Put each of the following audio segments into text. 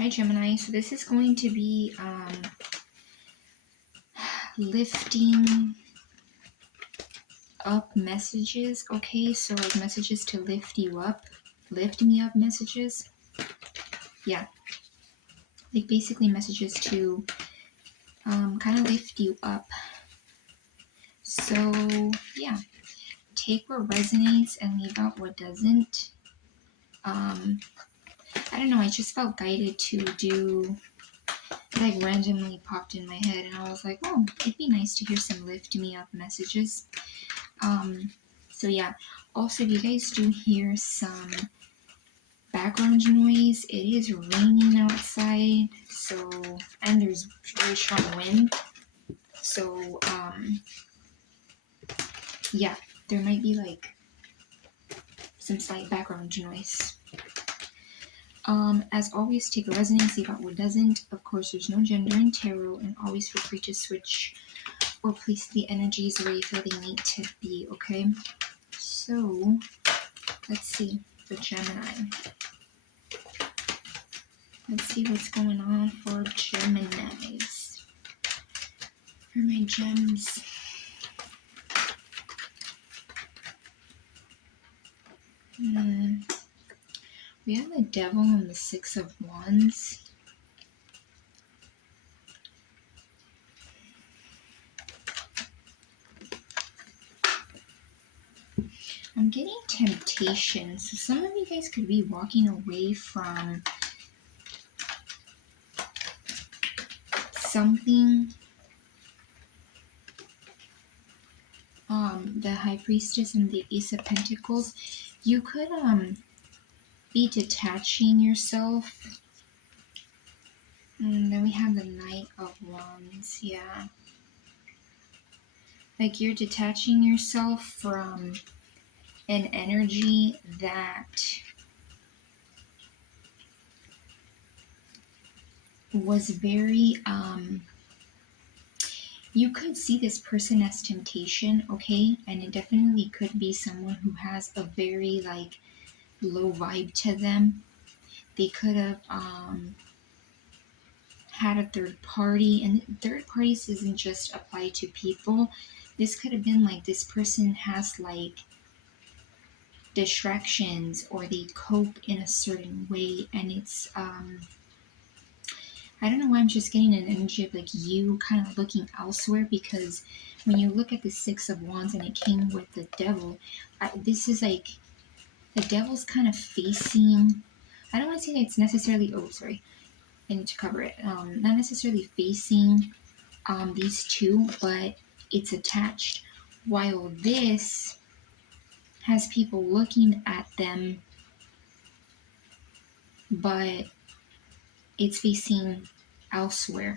Hi Gemini, so this is going to be lifting up messages, okay? So like messages to lift you up, lift me up messages. Yeah, like basically messages to kind of lift you up. So yeah, take what resonates and leave out what doesn't. I don't know, I just felt guided to do, like randomly popped in my head and I was like, oh, it'd be nice to hear some lift me up messages. So yeah, also if you guys do hear some background noise, it is raining outside, so, and there's very strong wind, so yeah, there might be like some slight background noise. As always, take a resonance, leave out what doesn't. Of course, there's no gender in tarot, and always feel free to switch or place the energies where you feel they need to be, okay? So, let's see, the Gemini. Let's see what's going on for Geminis. For my gems. We have the Devil and the Six of Wands. I'm getting temptation. So some of you guys could be walking away from something. The High Priestess and the Ace of Pentacles. You could be detaching yourself. And then we have the Knight of Wands. Yeah. Like you're detaching yourself from an energy that was very you could see this person as temptation, okay? And it definitely could be someone who has a very like low vibe to them. They could have had a third party, and third parties doesn't just apply to people. This could have been like this person has like distractions or they cope in a certain way, and it's I don't know why I'm just getting an energy of like you kind of looking elsewhere, because when you look at the Six of Wands and it came with the Devil, this is like the Devil's kind of facing, I don't want to say that it's necessarily, oh sorry, I need to cover it, not necessarily facing these two, but it's attached, while this has people looking at them, but it's facing elsewhere.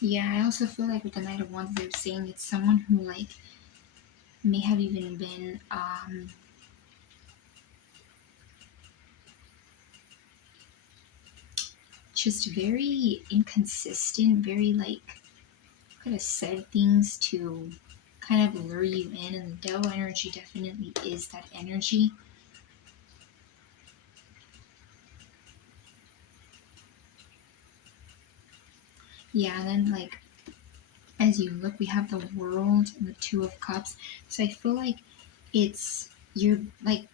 Yeah, I also feel like with the Knight of Wands, they're saying it's someone who like may have even been just very inconsistent, very like could have said things to kind of lure you in, and the Devil energy definitely is that energy. Yeah, and then like as you look, we have the World and the Two of Cups. So I feel like it's, you're like,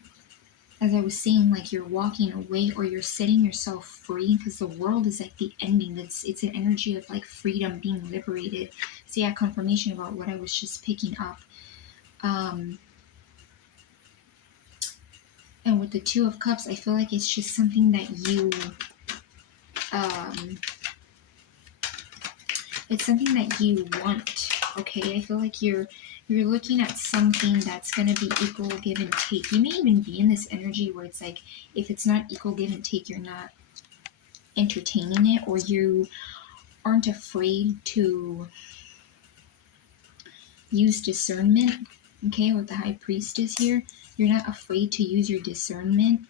as I was saying, like you're walking away or you're setting yourself free, because the World is like the ending. It's an energy of like freedom, being liberated. So yeah, confirmation about what I was just picking up. And with the Two of Cups, I feel like it's just something that you it's something that you want, okay? I feel like you're looking at something that's going to be equal give and take. You may even be in this energy where it's like, if it's not equal give and take, you're not entertaining it, or you aren't afraid to use discernment, okay? With the High Priestess here, you're not afraid to use your discernment.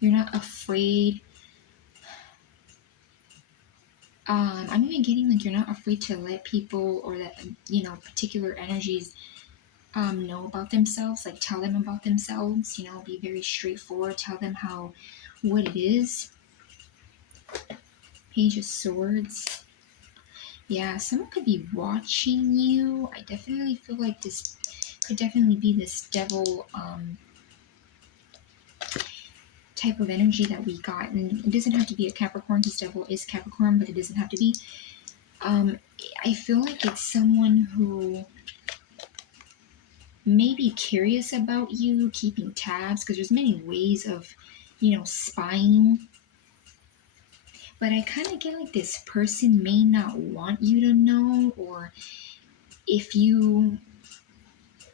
You're not afraid. I'm even getting like you're not afraid to let people, or that, you know, particular energies know about themselves, like tell them about themselves, be very straightforward, tell them what it is. Page of Swords. Yeah, someone could be watching you. I definitely feel like this could definitely be this devil type of energy that we got. And it doesn't have to be a Capricorn, because devil is Capricorn, but it doesn't have to be. I feel like it's someone who may be curious about you, keeping tabs, because there's many ways of, spying. But I kind of get like this person may not want you to know, or if you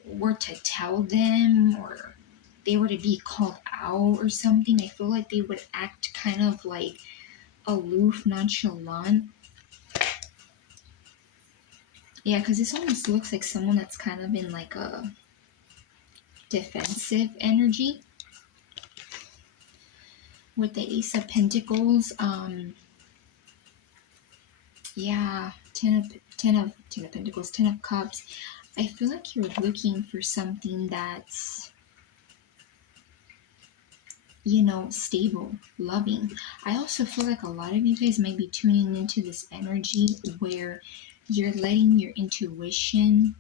were to tell them, or they were to be called out or something, I feel like they would act kind of like aloof, nonchalant. Yeah, because this almost looks like someone that's kind of in like a defensive energy. With the Ace of Pentacles, yeah, Ten of Pentacles, Ten of Cups. I feel like you're looking for something that's, stable, loving. I also feel like a lot of you guys might be tuning into this energy where you're letting your intuition,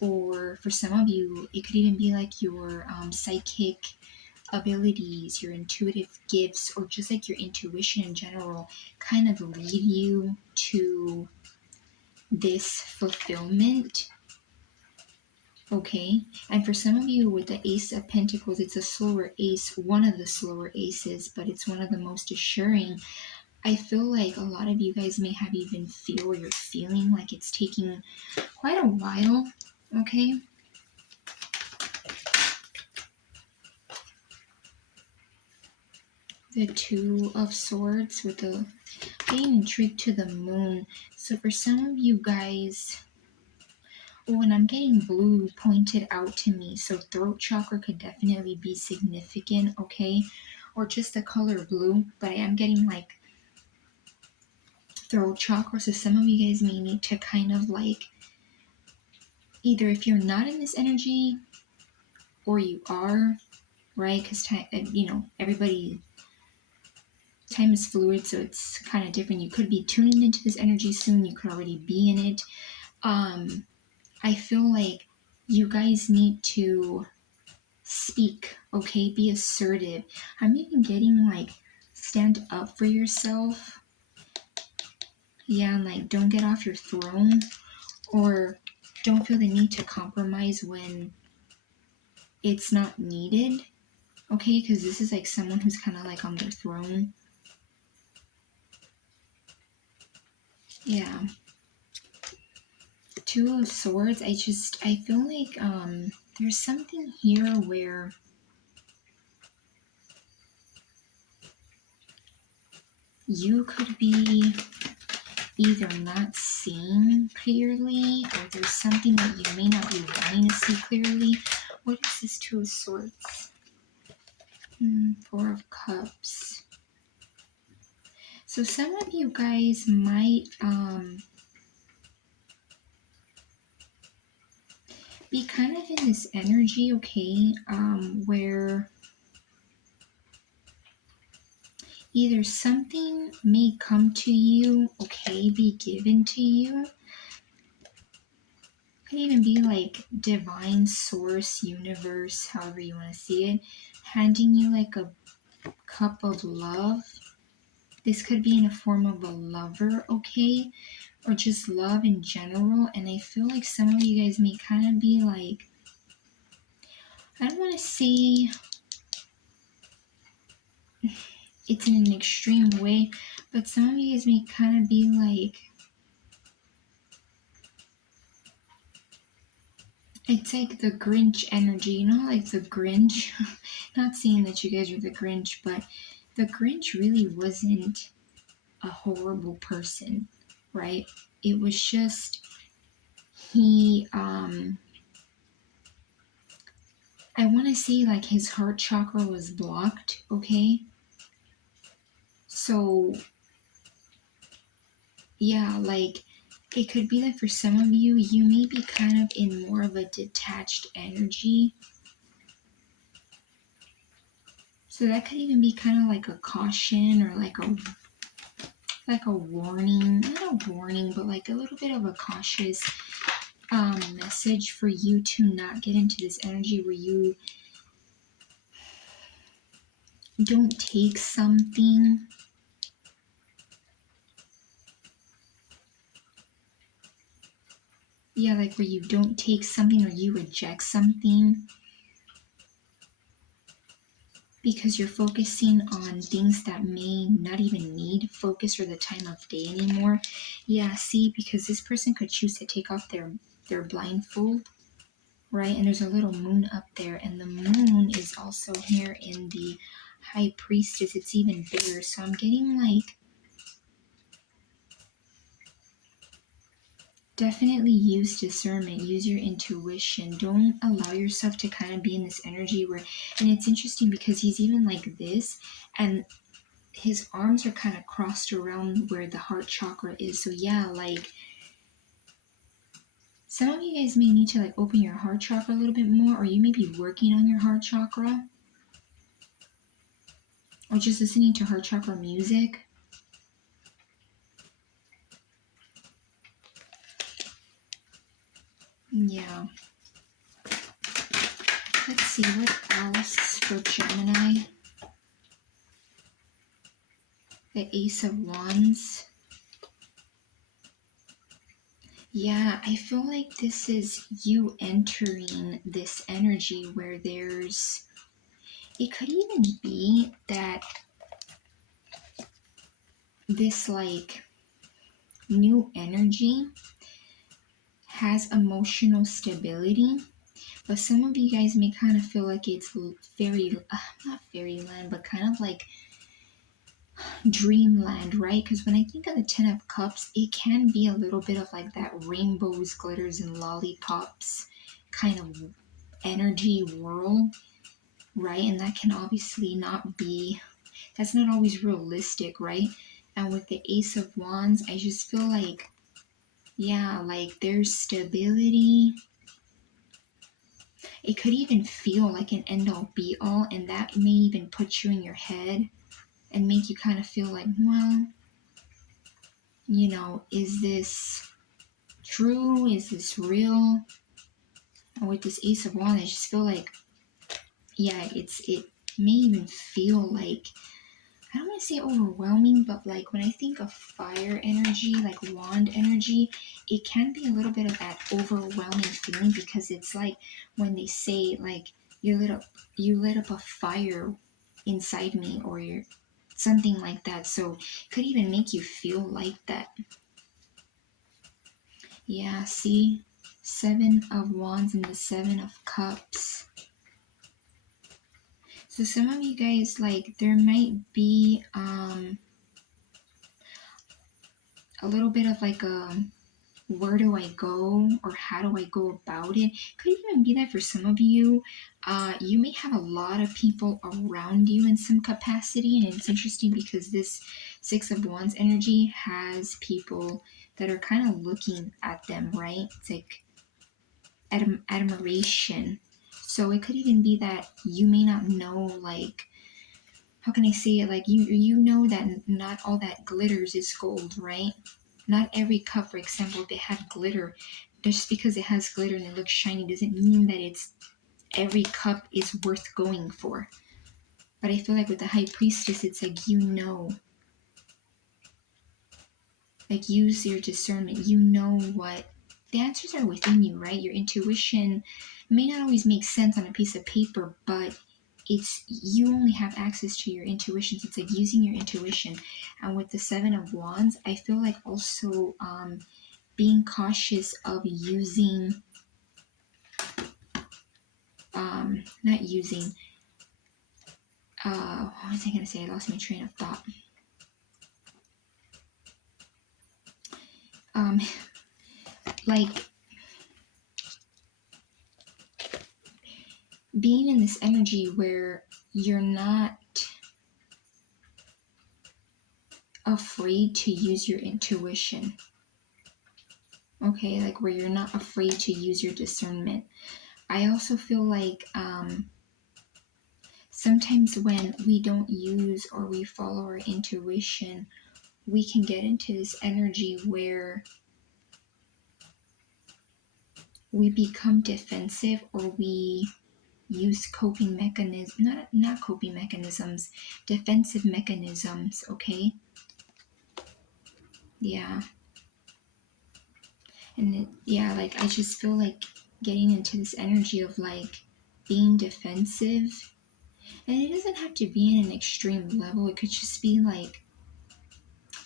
or for some of you, it could even be like your psychic abilities, your intuitive gifts, or just like your intuition in general, kind of lead you to this fulfillment. Okay, and for some of you with the Ace of Pentacles, it's a slower ace, one of the slower aces, but it's one of the most assuring. I feel like a lot of you guys may have even feel, or you're feeling like it's taking quite a while. Okay, the Two of Swords with the being intrigued to the Moon. So for some of you guys, when I'm getting blue pointed out to me, so throat chakra could definitely be significant, okay? Or just the color blue, but I am getting like throat chakra, so some of you guys may need to kind of like, either if you're not in this energy or you are, right? Because everybody, time is fluid, so it's kind of different. You could be tuning into this energy soon, you could already be in it. I feel like you guys need to speak, okay? Be assertive. I'm even getting like stand up for yourself. Yeah, and like don't get off your throne, or don't feel the need to compromise when it's not needed, okay? Because this is like someone who's kind of like on their throne. Yeah. Two of Swords, I feel like there's something here where you could be either not seeing clearly, or there's something that you may not be wanting to see clearly. What is this Two of Swords? Four of Cups. So some of you guys might be kind of in this energy, okay, where either something may come to you, okay, be given to you. Could even be like divine source, universe, however you want to see it, handing you like a cup of love. This could be in a form of a lover, okay, or just love in general. And I feel like some of you guys may kind of be like, I don't want to say it's in an extreme way, but some of you guys may kind of be like, it's like the Grinch energy, like the Grinch. Not saying that you guys are the Grinch, but the Grinch really wasn't a horrible person, right? It was just he I want to say like his heart chakra was blocked, okay? So yeah, like it could be that for some of you, you may be kind of in more of a detached energy. So that could even be kind of like a caution or like a warning, not a warning, but like a little bit of a cautious message for you to not get into this energy where you don't take something. Yeah, like where you don't take something or you reject something because you're focusing on things that may not even need focus or the time of day anymore. Yeah, see, because this person could choose to take off their blindfold, right? And there's a little moon up there, and the moon is also here in the high priestess. It's even bigger. So I'm getting like, definitely use discernment, use your intuition. Don't allow yourself to kind of be in this energy where, and it's interesting because he's even like this, and his arms are kind of crossed around where the heart chakra is. So yeah, like some of you guys may need to like open your heart chakra a little bit more, or you may be working on your heart chakra, or just listening to heart chakra music. Yeah. Let's see, what else for Gemini? The Ace of Wands. Yeah, I feel like this is you entering this energy where there's, it could even be that this like new energy has emotional stability, but some of you guys may kind of feel like it's not fairyland, but kind of like dreamland, right? Because when I think of the Ten of Cups, it can be a little bit of like that rainbows, glitters, and lollipops kind of energy world, right? And that can obviously not be, that's not always realistic, right? And with the Ace of Wands, I just feel like, yeah, like there's stability. It could even feel like an end all be all, and that may even put you in your head and make you kind of feel like, well, you know, is this true? Is this real? And with this Ace of Wands, I just feel like, yeah, it may even feel like, I don't want to say overwhelming, but like when I think of fire energy, like wand energy, it can be a little bit of that overwhelming feeling, because it's like when they say like you lit up a fire inside me, or you're something like that. So it could even make you feel like that. Yeah, see, Seven of Wands and the Seven of Cups. So some of you guys, like, there might be a little bit of like a, where do I go, or how do I go about it? Could even be that for some of you, you may have a lot of people around you in some capacity. And it's interesting because this Six of Wands energy has people that are kind of looking at them, right? It's like admiration. So it could even be that you may not know, like, how can I say it? Like you know that not all that glitters is gold, right? Not every cup, for example, if it had glitter, just because it has glitter and it looks shiny doesn't mean that it's every cup is worth going for. But I feel like with the High Priestess, it's like, you know, like use your discernment. You know what the answers are within you, right? Your intuition may not always make sense on a piece of paper, but it's, you only have access to your intuition. So it's like using your intuition. And with the Seven of Wands, I feel like also being cautious of using, not using, what was I going to say? I lost my train of thought. Like being in this energy where you're not afraid to use your intuition. Okay, like where you're not afraid to use your discernment. I also feel like sometimes when we don't use or we follow our intuition, we can get into this energy where we become defensive, or we use coping mechanisms, not coping mechanisms, defensive mechanisms. Okay, yeah. And yeah, like I just feel like getting into this energy of like being defensive, and it doesn't have to be in an extreme level. It could just be like,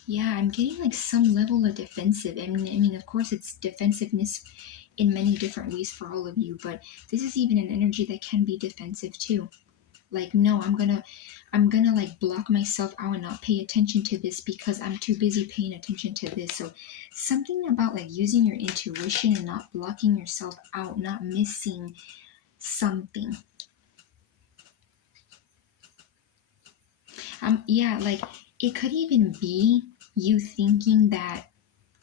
yeah, I'm getting like some level of defensive. I mean, of course, it's defensiveness in many different ways for all of you, but this is even an energy that can be defensive too. Like, no, I'm gonna like block myself out and not pay attention to this because I'm too busy paying attention to this. So something about like using your intuition and not blocking yourself out, not missing something. Yeah, like it could even be you thinking that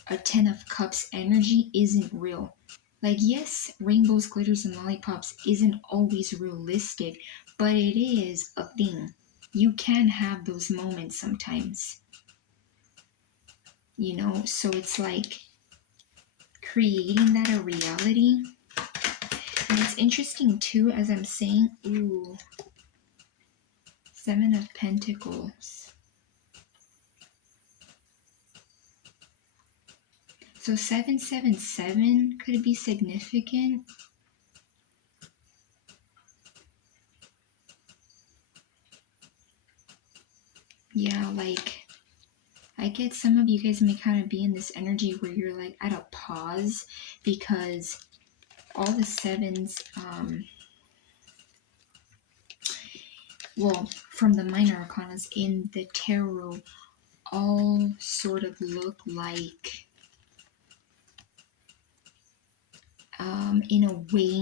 a 10 of cups energy isn't real. Like, yes, rainbows, glitters, and lollipops isn't always realistic, but it is a thing. You can have those moments sometimes, So it's like creating that a reality. And it's interesting too, as I'm saying, ooh, Seven of Pentacles. So 777 could be significant. Yeah, like I get some of you guys may kind of be in this energy where you're like at a pause because all the sevens, well, from the minor arcanas in the tarot, all sort of look like, in a way,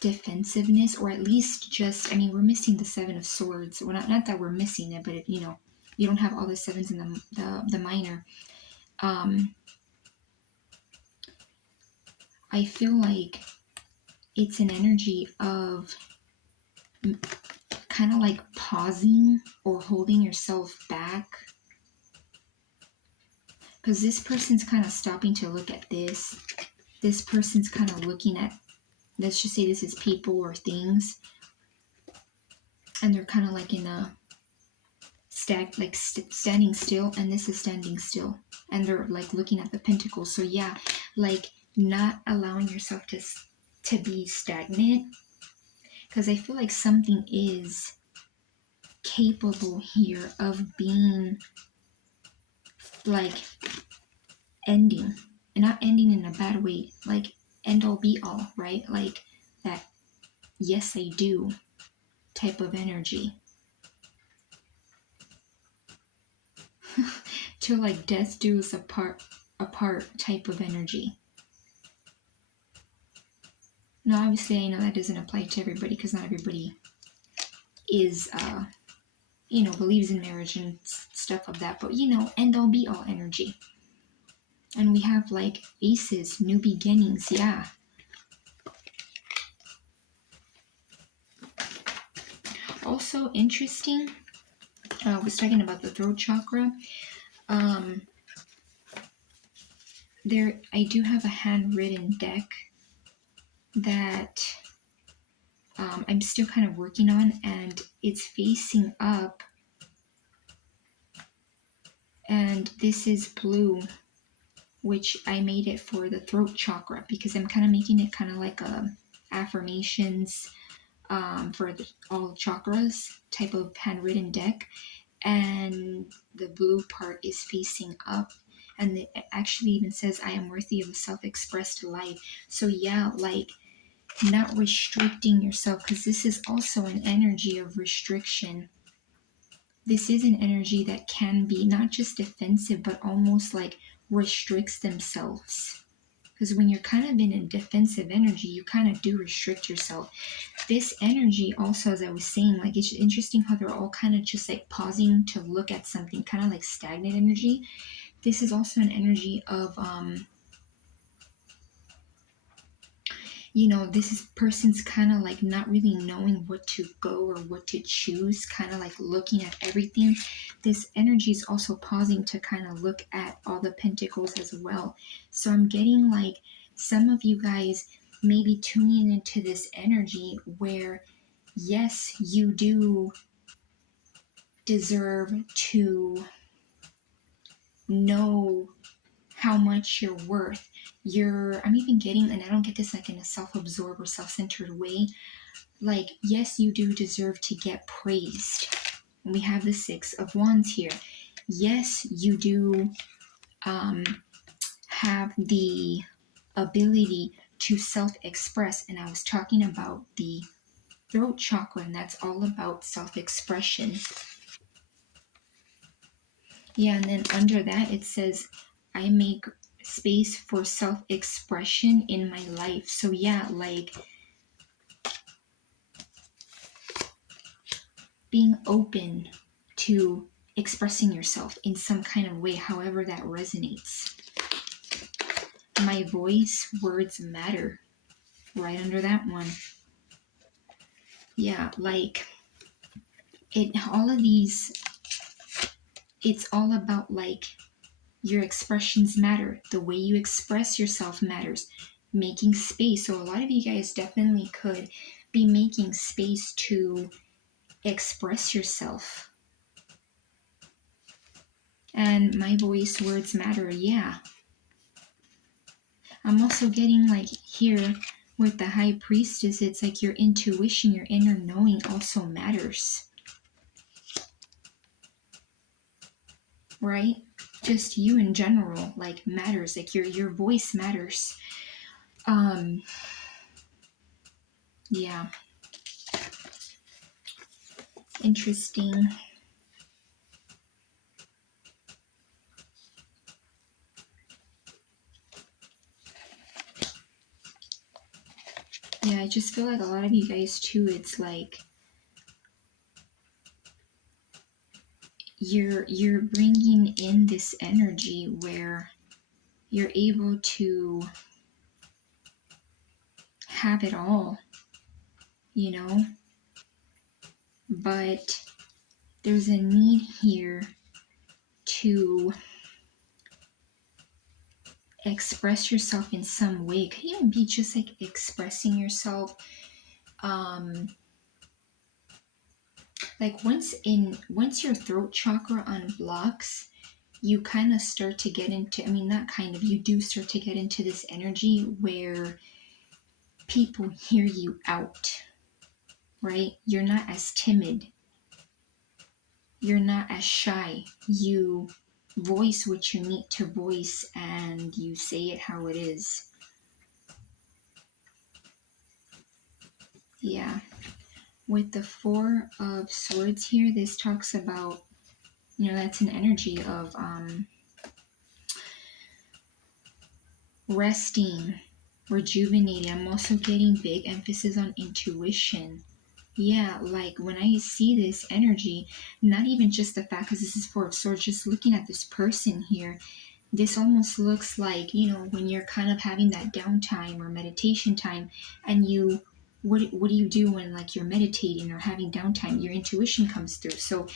defensiveness, or at least just, I mean, we're missing the Seven of Swords. Well, not that we're missing it, but you don't have all the sevens in the minor. I feel like it's an energy of kind of like pausing or holding yourself back, because this person's kind of stopping to look at this person's kind of looking at, let's just say this is people or things, and they're kind of like in a standing still, and this is standing still, and they're like looking at the pentacles. So yeah, like not allowing yourself to be stagnant, because I feel like something is capable here of being like ending, and not ending in a bad way, like end all be all, right? Like that yes I do type of energy. To like death do us apart type of energy. Now obviously I know that doesn't apply to everybody, because not everybody is believes in marriage and stuff of that, but end all be all energy. And we have like aces, new beginnings, yeah. Also interesting, I was talking about the throat chakra. There, I do have a handwritten deck that I'm still kind of working on, and it's facing up, and this is blue, which I made it for the throat chakra because I'm kind of making it kind of like a affirmations for all chakras type of handwritten deck, and the blue part is facing up, and it actually even says I am worthy of a self-expressed life. So yeah, like not restricting yourself, because this is also an energy of restriction. This is an energy that can be not just defensive, but almost like restricts themselves. Because when you're kind of in a defensive energy, you kind of do restrict yourself. This energy also, as I was saying, like it's interesting how they're all kind of just like pausing to look at something, kind of like stagnant energy. this is also an energy of this is person's kind of like not really knowing what to go or what to choose, kind of like looking at everything. This energy is also pausing to kind of look at all the pentacles as well. So I'm getting like some of you guys maybe tuning into this energy where, yes, you do deserve to know how much you're worth. I'm even getting, and I don't get this like in a self-absorbed or self-centered way, like, yes, you do deserve to get praised. And we have the Six of Wands here. Yes, you do have the ability to self-express. And I was talking about the throat chakra, and that's all about self-expression. Yeah, and then under that it says, I make space for self-expression in my life. So yeah, like being open to expressing yourself in some kind of way, however that resonates. My voice, words matter. Right under that one. Yeah, like all of these, it's all about like your expressions matter. The way you express yourself matters. Making space. So a lot of you guys definitely could be making space to express yourself. And my voice, words matter. Yeah. I'm also getting like here with the High Priestess, it's like your intuition, your inner knowing also matters. Right? Just you in general, like matters. Like your voice matters. Yeah. Interesting. Yeah, I just feel like a lot of you guys too, it's like you're bringing in this energy where you're able to have it all, but there's a need here to express yourself in some way. It could even be just like expressing yourself. Like once your throat chakra unblocks, you kind of start to get into, you do start to get into this energy where people hear you out, right? You're not as timid. You're not as shy. You voice what you need to voice and you say it how it is. Yeah. With the Four of Swords here, this talks about, that's an energy of resting, rejuvenating. I'm also getting big emphasis on intuition. Yeah, like when I see this energy, not even just the fact because this is Four of Swords, just looking at this person here, this almost looks like, when you're kind of having that downtime or meditation time and what do you do when like you're meditating or having downtime? Your intuition comes through. So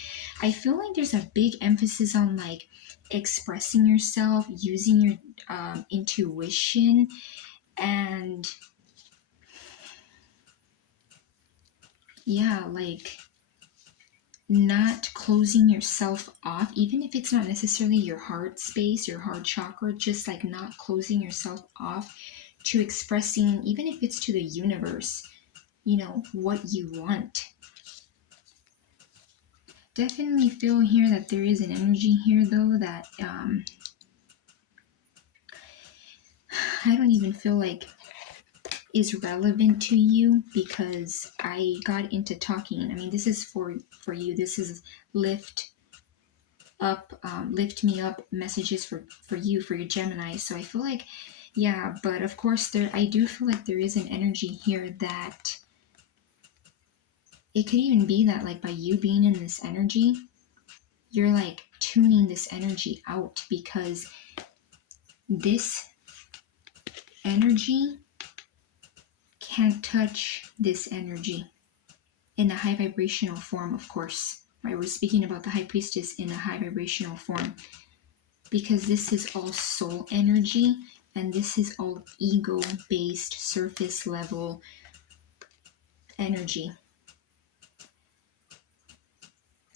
I feel like there's a big emphasis on like expressing yourself, using your intuition, and yeah, like not closing yourself off, even if it's not necessarily your heart space, your heart chakra, just like not closing yourself off to expressing, even if it's to the universe, what you want. Definitely feel here that there is an energy here though that I don't even feel like is relevant to you, because I got into talking. This is for you. This is lift me up messages for you, for your Gemini. So I feel like, yeah, but of course I do feel like there is an energy here that it could even be that like by you being in this energy, you're like tuning this energy out, because this energy can't touch this energy in a high vibrational form, of course. Right? We're speaking about the high priestess in a high vibrational form, because this is all soul energy, and this is all ego-based, surface level energy.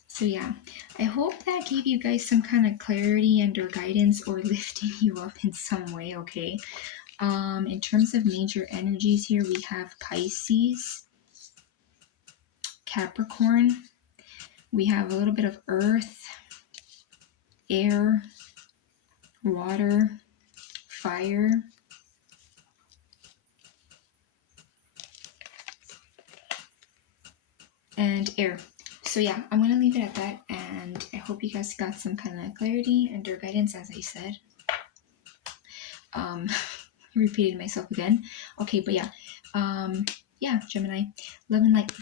So yeah, I hope that gave you guys some kind of clarity and or guidance, or lifting you up in some way, okay? In terms of major energies here, we have Pisces, Capricorn, we have a little bit of earth, air, water, fire, and air. So yeah, I'm going to leave it at that, and I hope you guys got some kind of clarity and or guidance, as I said. Repeated myself again. Okay, but yeah. Yeah, Gemini, love and light.